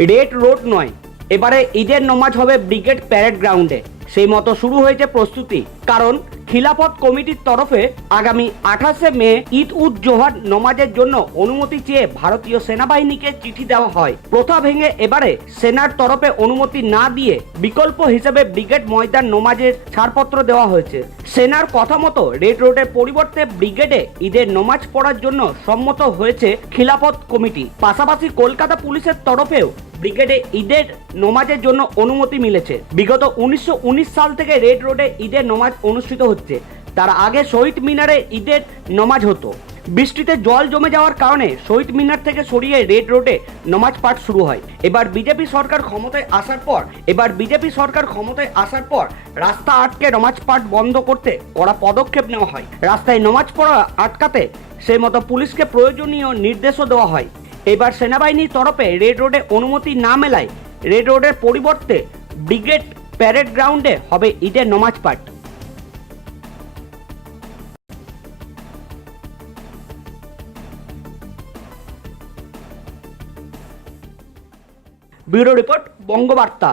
Red road নয়, এবারে ঈদের নামাজ হবে ব্রিগেড প্যারেড গ্রাউন্ডে। সেই মতো শুরু হয়েছে প্রস্তুতি, কারণ খিলাফত কমিটির তরফে আগামী 28শে মে ঈদ উদ জোহার নমাজের জন্য অনুমতি চেয়ে ভারতীয় সেনাবাহিনীকে চিঠি দেওয়া হয়। প্রথা ভেঙে এবারে সেনার তরফে অনুমতি না দিয়ে বিকল্প হিসেবে ব্রিগেড ময়দান নমাজের ছাড়পত্র দেওয়া হয়েছে। সেনার কথা মতো রেড রোডের পরিবর্তে ব্রিগেডে ঈদের নমাজ পড়ার জন্য সম্মত হয়েছে খিলাফত কমিটি। পাশাপাশি কলকাতা পুলিশের তরফেও ব্রিগেডে ঈদের নমাজের জন্য অনুমতি মিলেছে। বিগত 1919 সাল থেকে রেড রোডে ঈদের নমাজ অনুষ্ঠিত হচ্ছে। তার আগে শহীদ মিনারে ঈদের নমাজ হতো। বৃষ্টিতে জল জমে যাওয়ার কারণে শহীদ মিনার থেকে সরিয়ে রেড রোডে নমাজ পাঠ শুরু হয়। এবার বিজেপি সরকার ক্ষমতায় আসার পর রাস্তা আটকে নমাজ পাঠ বন্ধ করতে কড়া পদক্ষেপ নেওয়া হয়। রাস্তায় নমাজ পড়া আটকাতে সেই মতো পুলিশকে প্রয়োজনীয় নির্দেশও দেওয়া হয়। এবার সেনাবাহিনীর তরফে রেড রোডে অনুমতি না মেলায় রেড রোডের পরিবর্তে ব্রিগেড প্যারেড গ্রাউন্ডে হবে ঈদের নমাজ পাঠ। Bureau report, Bangabarta.